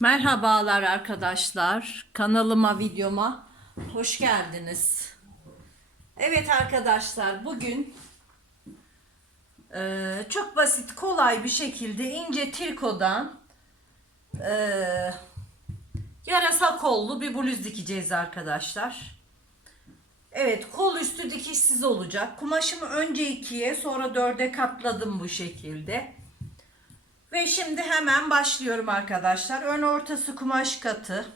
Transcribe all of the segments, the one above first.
Merhabalar arkadaşlar. Kanalıma, videoma hoş geldiniz. Evet arkadaşlar, bugün çok basit, kolay bir şekilde ince trikodan yarasa kollu bir bluz dikeceğiz arkadaşlar. Evet, kol üstü dikişsiz olacak. Kumaşımı önce ikiye, sonra dörde katladım bu şekilde. Ve şimdi hemen başlıyorum arkadaşlar. Ön ortası kumaş katı.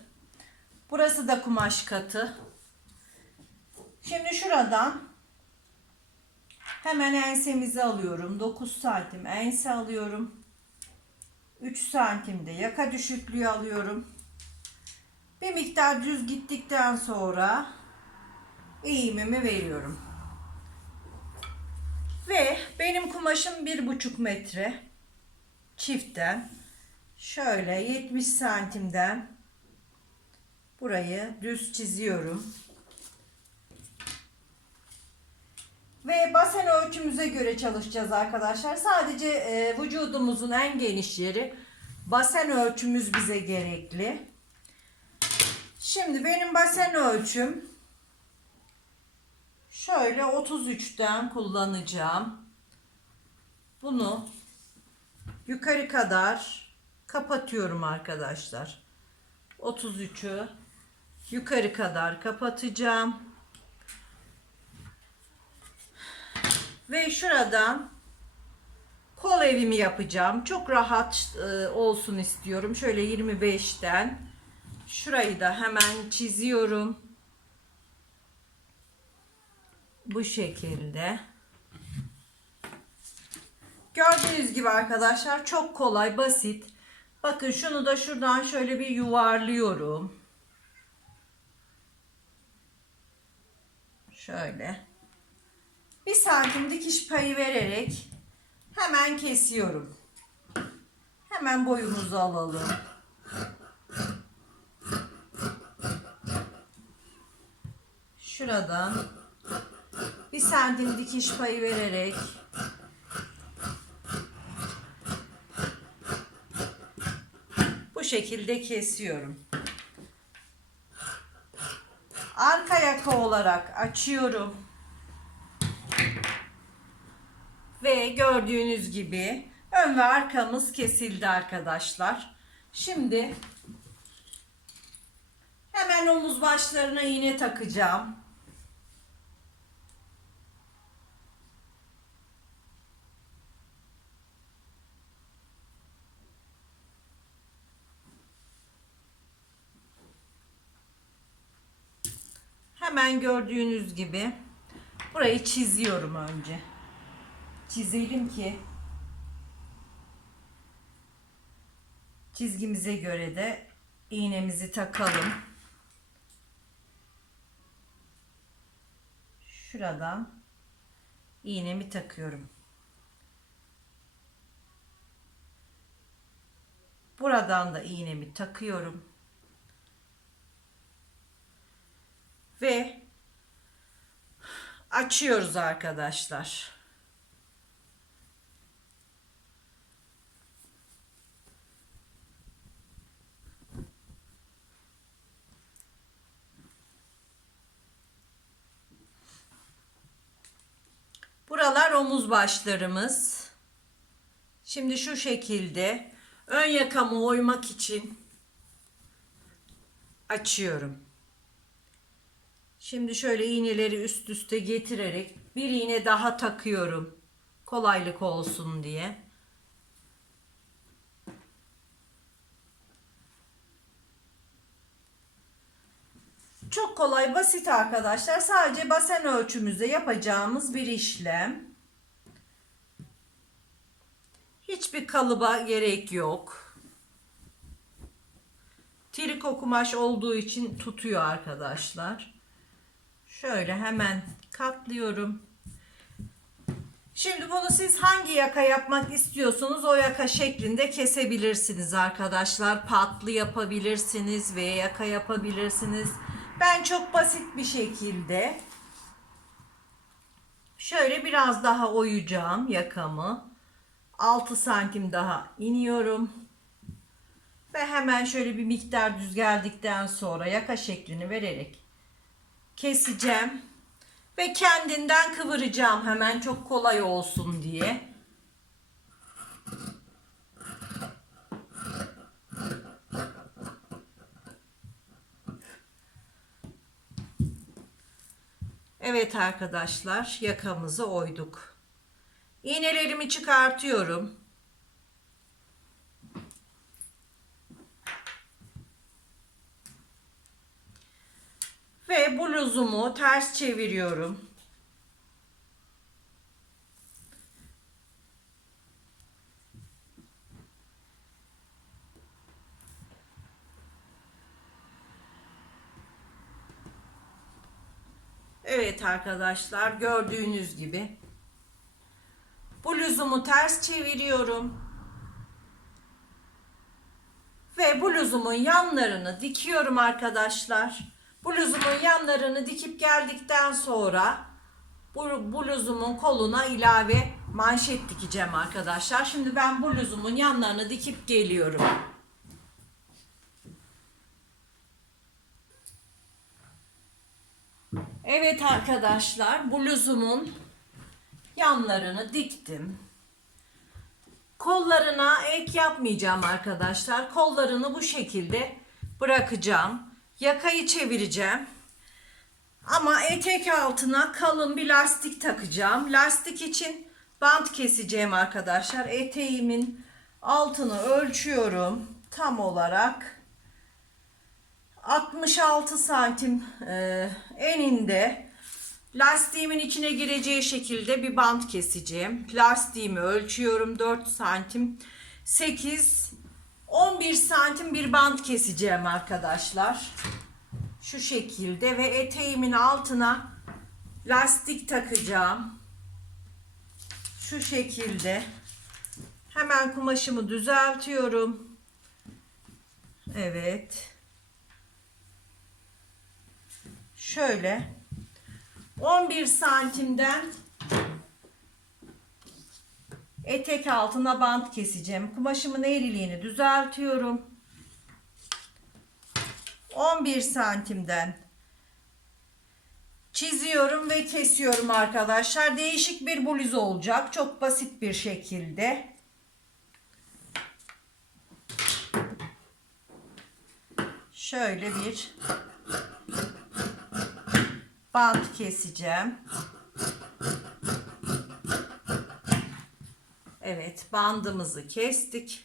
Burası da kumaş katı. Şimdi şuradan hemen ensemizi alıyorum. 9 santim ense alıyorum. 3 santimde yaka düşüklüğü alıyorum. Bir miktar düz gittikten sonra eğimimi veriyorum. Ve benim kumaşım 1,5 metre çiftten. Şöyle 70 santimden burayı düz çiziyorum. Ve basen ölçümüze göre çalışacağız arkadaşlar. Sadece vücudumuzun en geniş yeri basen ölçümüz bize gerekli. Şimdi benim basen ölçüm şöyle 33'ten kullanacağım. Bunu yukarı kadar kapatıyorum arkadaşlar. 33'ü yukarı kadar kapatacağım. Ve şuradan kol evimi yapacağım. Çok rahat olsun istiyorum. Şöyle 25'ten şurayı da hemen çiziyorum. Bu şekilde. Gördüğünüz gibi arkadaşlar çok kolay, basit. Bakın şunu da şuradan şöyle bir yuvarlıyorum. Şöyle. 1 santim dikiş payı vererek hemen kesiyorum. Hemen boyumuzu alalım. Şuradan 1 santim dikiş payı vererek bu şekilde kesiyorum. Arka yaka olarak açıyorum. Ve gördüğünüz gibi ön ve arkamız kesildi arkadaşlar. Şimdi hemen omuz başlarına iğne takacağım. Hemen gördüğünüz gibi burayı çiziyorum önce. Çizelim ki çizgimize göre de iğnemizi takalım. Şuradan iğnemi takıyorum. Buradan da iğnemi takıyorum. Ve açıyoruz arkadaşlar. Buralar omuz başlarımız. Şimdi şu şekilde ön yakamı oymak için açıyorum. Şimdi şöyle iğneleri üst üste getirerek bir iğne daha takıyorum. Kolaylık olsun diye. Çok kolay, basit arkadaşlar. Sadece basen ölçümüzde yapacağımız bir işlem. Hiçbir kalıba gerek yok. Triko kumaş olduğu için tutuyor arkadaşlar. Şöyle hemen katlıyorum. Şimdi bunu siz hangi yaka yapmak istiyorsunuz o yaka şeklinde kesebilirsiniz arkadaşlar. Patlı yapabilirsiniz, V yaka yapabilirsiniz. Ben çok basit bir şekilde şöyle biraz daha oyacağım yakamı. 6 santim daha iniyorum. Ve hemen şöyle bir miktar düz geldikten sonra yaka şeklini vererek keseceğim. Ve kendinden kıvıracağım hemen, çok kolay olsun diye. Evet arkadaşlar, yakamızı oyduk. İğnelerimi çıkartıyorum. Ve bluzumu ters çeviriyorum. Evet arkadaşlar, gördüğünüz gibi bluzumu ters çeviriyorum. Ve bluzumun yanlarını dikiyorum arkadaşlar. Bluzumun yanlarını dikip geldikten sonra bluzumun koluna ilave manşet dikeceğim arkadaşlar. Şimdi ben bluzumun yanlarını dikip geliyorum. Evet arkadaşlar, bluzumun yanlarını diktim. Kollarına ek yapmayacağım arkadaşlar. Kollarını bu şekilde bırakacağım. Yakayı çevireceğim. Ama etek altına kalın bir lastik takacağım. Lastik için bant keseceğim arkadaşlar. Eteğimin altını ölçüyorum. Tam olarak 66 santim eninde lastiğimin içine gireceği şekilde bir bant keseceğim. Lastiğimi ölçüyorum, 4 santim, 8 11 santim bir bant keseceğim arkadaşlar. Şu şekilde ve eteğimin altına lastik takacağım. Şu şekilde. Hemen kumaşımı düzeltiyorum. Evet. Şöyle 11 santimden etek altına bant keseceğim. Kumaşımın eğriliğini düzeltiyorum. 11 santimden çiziyorum ve kesiyorum arkadaşlar. Değişik bir bluz olacak. Çok basit bir şekilde. Şöyle bir bant keseceğim. Evet, bandımızı kestik.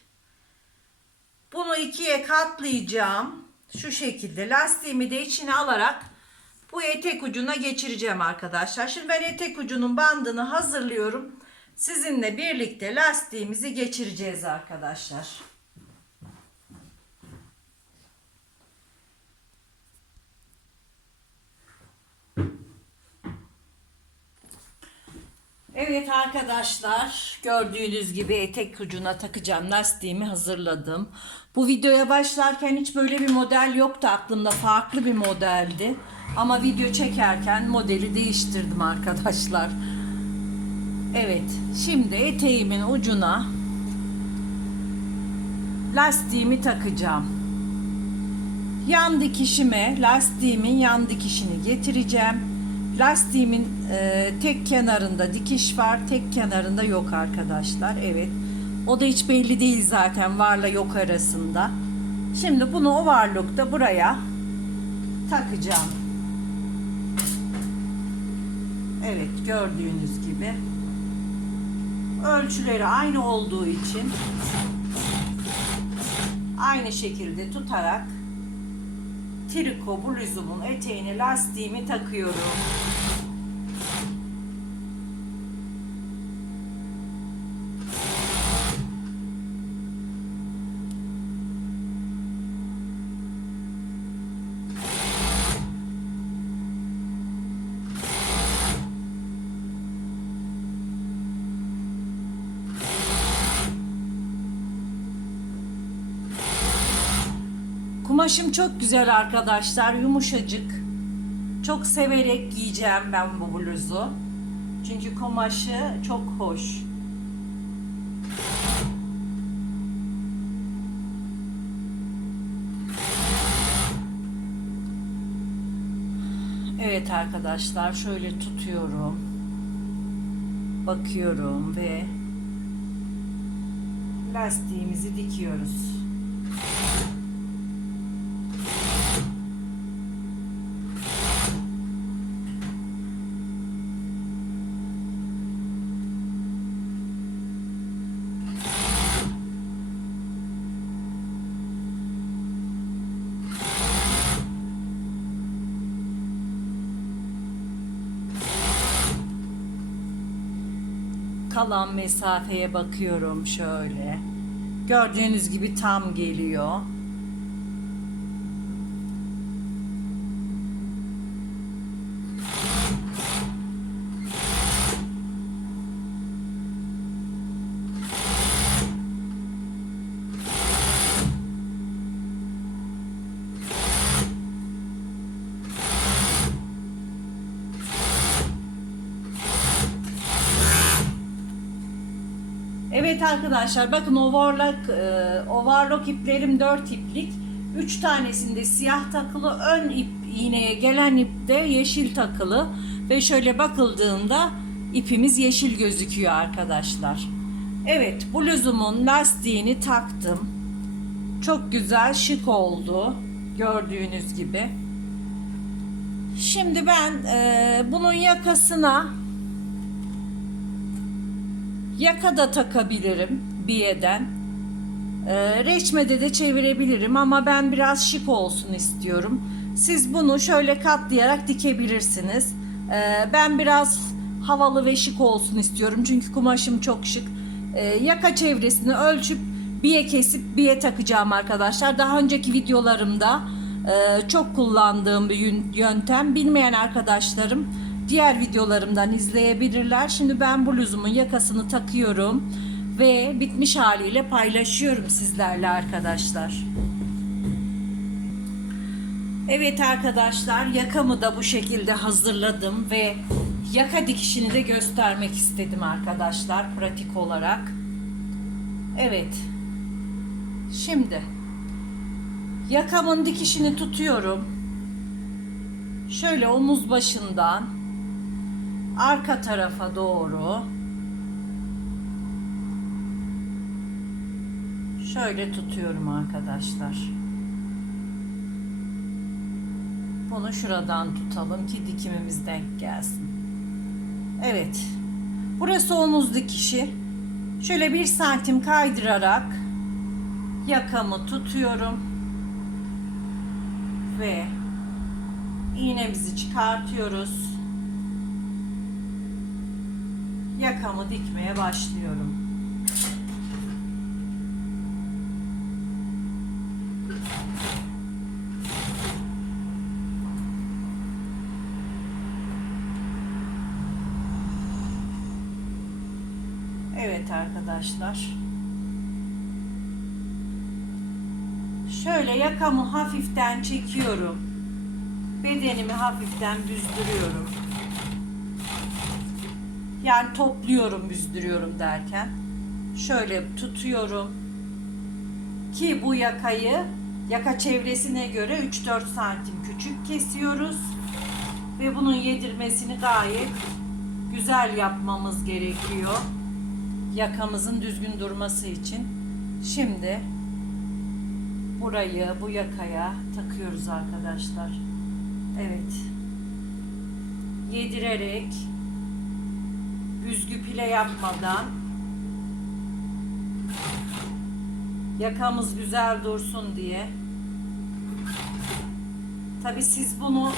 Bunu ikiye katlayacağım. Şu şekilde lastiğimi de içine alarak bu etek ucuna geçireceğim arkadaşlar. Şimdi ben etek ucunun bandını hazırlıyorum. Sizinle birlikte lastiğimizi geçireceğiz arkadaşlar. Evet arkadaşlar, gördüğünüz gibi etek ucuna takacağım lastiğimi hazırladım. Bu videoya başlarken hiç böyle bir model yoktu aklımda, farklı bir modeldi. Ama video çekerken modeli değiştirdim arkadaşlar. Evet, şimdi eteğimin ucuna lastiğimi takacağım. Yan dikişime lastiğimin yan dikişini getireceğim. Lastiğimin tek kenarında dikiş var, tek kenarında yok arkadaşlar. Evet, o da hiç belli değil zaten varla yok arasında. Şimdi bunu overlock'ta buraya takacağım. Evet, gördüğünüz gibi ölçüleri aynı olduğu için aynı şekilde tutarak triko bluzumun eteğine lastiğimi takıyorum. Kumaşım çok güzel arkadaşlar, yumuşacık. Çok severek giyeceğim ben bu bluzu. Çünkü kumaşı çok hoş. Evet arkadaşlar, şöyle tutuyorum. Bakıyorum ve lastiğimizi dikiyoruz. Kalan mesafeye bakıyorum şöyle. Gördüğünüz gibi tam geliyor. Evet arkadaşlar, bakın overlock iplerim 4 iplik. 3 tanesinde siyah takılı, ön ip, iğneye gelen ip de yeşil takılı ve şöyle bakıldığında ipimiz yeşil gözüküyor arkadaşlar. Evet, bluzumun lastiğini taktım. Çok güzel, şık oldu gördüğünüz gibi. Şimdi ben bunun yakasına yaka da takabilirim biyeden. Reçmede de çevirebilirim ama ben biraz şık olsun istiyorum. Siz bunu şöyle katlayarak dikebilirsiniz. Ben biraz havalı ve şık olsun istiyorum çünkü kumaşım çok şık. Yaka çevresini ölçüp biye kesip biye takacağım arkadaşlar. Daha önceki videolarımda çok kullandığım bir yöntem. Bilmeyen arkadaşlarım diğer videolarımdan izleyebilirler. Şimdi ben bluzumun yakasını takıyorum ve bitmiş haliyle paylaşıyorum sizlerle arkadaşlar. Evet arkadaşlar, yakamı da bu şekilde hazırladım ve yaka dikişini de göstermek istedim arkadaşlar, pratik olarak. Evet. Şimdi yakamın dikişini tutuyorum. Şöyle omuz başından arka tarafa doğru şöyle tutuyorum arkadaşlar. Bunu şuradan tutalım ki dikimimiz denk gelsin. Evet. Burası omuz dikişi. Şöyle 1 santim kaydırarak yakamı tutuyorum ve iğnemizi çıkartıyoruz. Yakamı dikmeye başlıyorum. Evet arkadaşlar. Şöyle yakamı hafiften çekiyorum. Bedenimi hafiften büzdürüyorum. Yani topluyorum, büzdürüyorum derken. Şöyle tutuyorum. Ki bu yaka çevresine göre 3-4 santim küçük kesiyoruz. Ve bunun yedirmesini gayet güzel yapmamız gerekiyor. Yakamızın düzgün durması için. Şimdi burayı bu yakaya takıyoruz arkadaşlar. Evet. Yedirerek, büzgü pile yapmadan, yakamız güzel dursun diye. Tabii siz bunu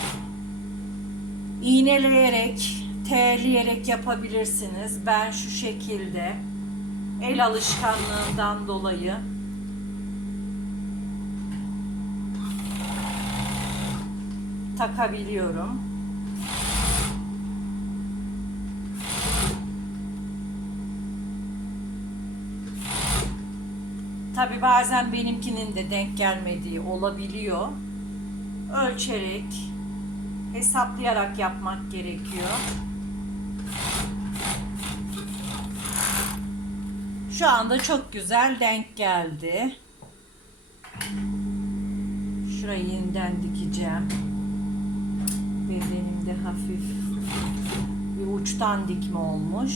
iğneleyerek, terleyerek yapabilirsiniz. Ben şu şekilde el alışkanlığından dolayı takabiliyorum. Tabii bazen benimkinin de denk gelmediği olabiliyor. Ölçerek, hesaplayarak yapmak gerekiyor. Şu anda çok güzel denk geldi. Şurayı yeniden dikeceğim. Bedeninde hafif bir uçtan dikme olmuş.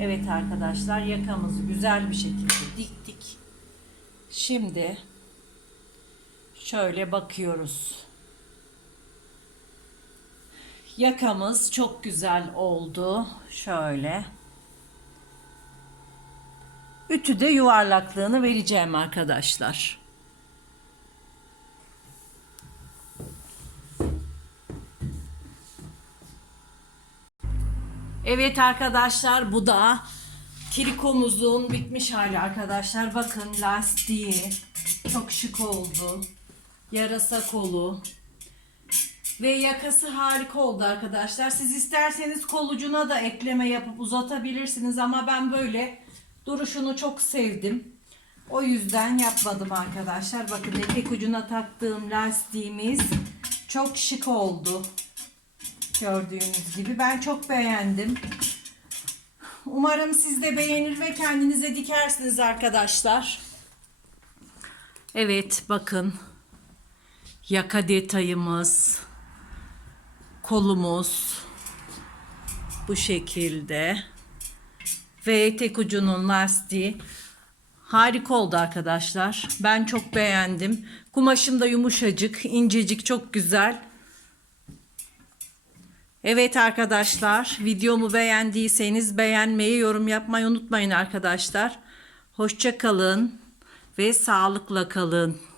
Evet arkadaşlar, yakamızı güzel bir şekilde diktik. Şimdi şöyle bakıyoruz. Yakamız çok güzel oldu. Şöyle. Ütüde yuvarlaklığını vereceğim arkadaşlar. Evet arkadaşlar, bu da trikomuzun bitmiş hali arkadaşlar. Bakın lastiği çok şık oldu. Yarasa kolu ve yakası harika oldu arkadaşlar. Siz isterseniz kolucuna da ekleme yapıp uzatabilirsiniz ama ben böyle duruşunu çok sevdim. O yüzden yapmadım arkadaşlar. Bakın etek ucuna taktığım lastiğimiz çok şık oldu. Gördüğünüz gibi ben çok beğendim. Umarım siz de beğenir ve kendinize dikersiniz arkadaşlar. Evet bakın. Yaka detayımız. Kolumuz. Bu şekilde. Ve etek ucunun lastiği. Harika oldu arkadaşlar. Ben çok beğendim. Kumaşım da yumuşacık, incecik, çok güzel. Evet arkadaşlar, videomu beğendiyseniz beğenmeyi, yorum yapmayı unutmayın arkadaşlar. Hoşça kalın ve sağlıkla kalın.